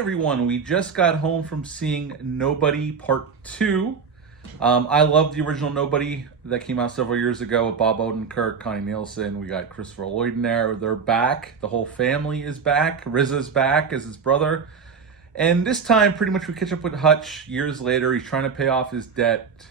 Everyone, we just got home from seeing Nobody Part 2. I love the original Nobody that came out several years ago with Bob Odenkirk, Connie Nielsen. We got Christopher Lloyd in there. They're back. The whole family is back. RZA's back as his brother. And this time, pretty much we catch up with Hutch years later. He's trying to pay off his debt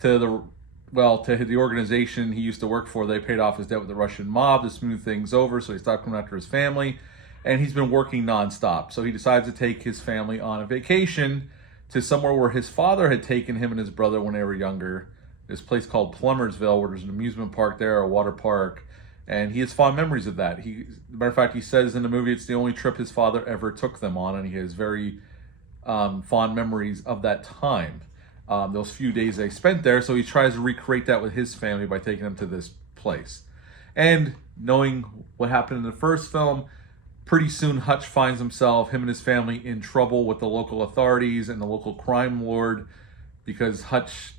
to the organization he used to work for. They paid off his debt with the Russian mob to smooth things over, so he stopped coming after his family. And he's been working nonstop. So he decides to take his family on a vacation to somewhere where his father had taken him and his brother when they were younger. This place called Plummersville, where there's an amusement park there, a water park. And he has fond memories of that. Matter of fact, he says in the movie it's the only trip his father ever took them on, and he has very fond memories of that time. Those few days they spent there, so he tries to recreate that with his family by taking them to this place. And knowing what happened in the first film, pretty soon Hutch finds himself, him and his family, in trouble with the local authorities and the local crime lord, because Hutch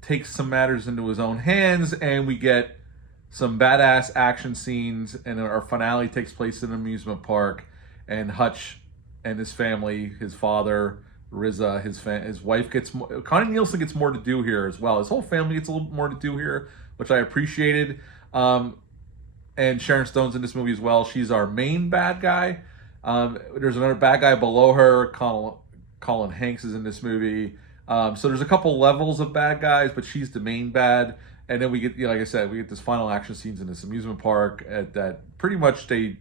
takes some matters into his own hands, and we get some badass action scenes, and our finale takes place in an amusement park, and Hutch and his family, his father, RZA, his wife gets more, Connie Nielsen gets more to do here as well. His whole family gets a little more to do here, which I appreciated. And Sharon Stone's in this movie as well. She's our main bad guy. There's another bad guy below her. Colin Hanks is in this movie. So there's a couple levels of bad guys, but she's the main bad. And then we get, like I said, we get this final action scenes in this amusement park that pretty much they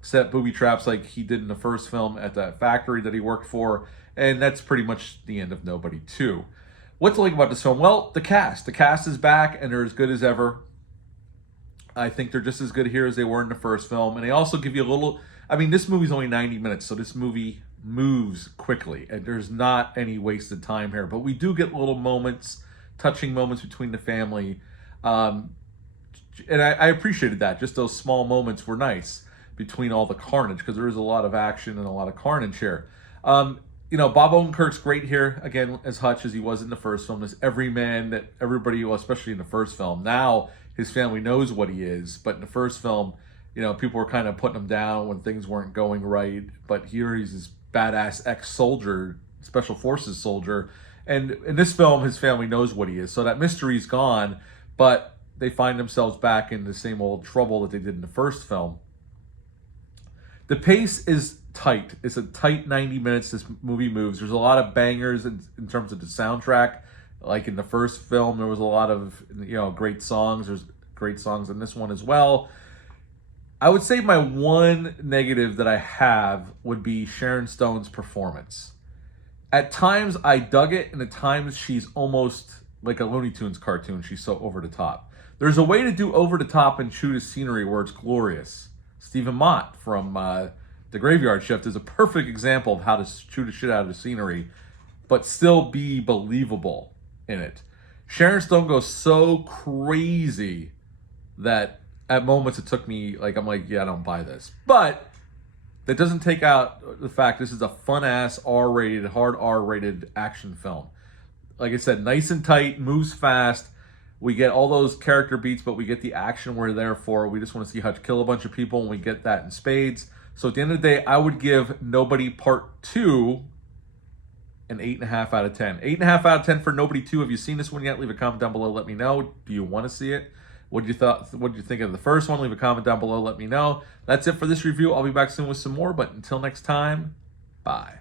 set booby traps like he did in the first film at that factory that he worked for. And that's pretty much the end of Nobody 2. What to like about this film? Well, the cast. The cast is back, and they're as good as ever. I think they're just as good here as they were in the first film. And they also give you a little... I mean, this movie's only 90 minutes, so this movie moves quickly. And there's not any wasted time here. But we do get little moments, touching moments between the family. And I appreciated that. Just those small moments were nice between all the carnage, because there is a lot of action and a lot of carnage here. Bob Odenkirk's great here, again, as Hutch as he was in the first film. This everyman that everybody, well, especially in the first film. Now, his family knows what he is, but in the first film, people were kind of putting him down when things weren't going right. But here he's this badass ex-soldier, special forces soldier. And in this film, his family knows what he is. So that mystery's gone, but they find themselves back in the same old trouble that they did in the first film. The pace is tight. It's a tight 90 minutes this movie moves. There's a lot of bangers in terms of the soundtrack. Like in the first film, there was a lot of great songs. There's great songs in this one as well. I would say my one negative that I have would be Sharon Stone's performance. At times I dug it, and at times she's almost like a Looney Tunes cartoon. She's so over the top. There's a way to do over the top and shoot a scenery where it's glorious. Stephen Mott from The Graveyard Shift is a perfect example of how to shoot a shit out of the scenery, but still be believable in it. Sharon Stone goes so crazy that at moments it took me, I'm like, yeah, I don't buy this. But that doesn't take out the fact this is a fun-ass R-rated, hard R-rated action film. Like I said, nice and tight, moves fast. We get all those character beats, but we get the action we're there for. We just want to see Hutch kill a bunch of people, and we get that in spades. So at the end of the day, I would give Nobody Part 2 an 8.5 out of 10. 8.5 out of 10 for Nobody 2. Have you seen this one yet? Leave a comment down below. Let me know. Do you want to see it? What did you think of the first one? Leave a comment down below. Let me know. That's it for this review. I'll be back soon with some more. But until next time, bye.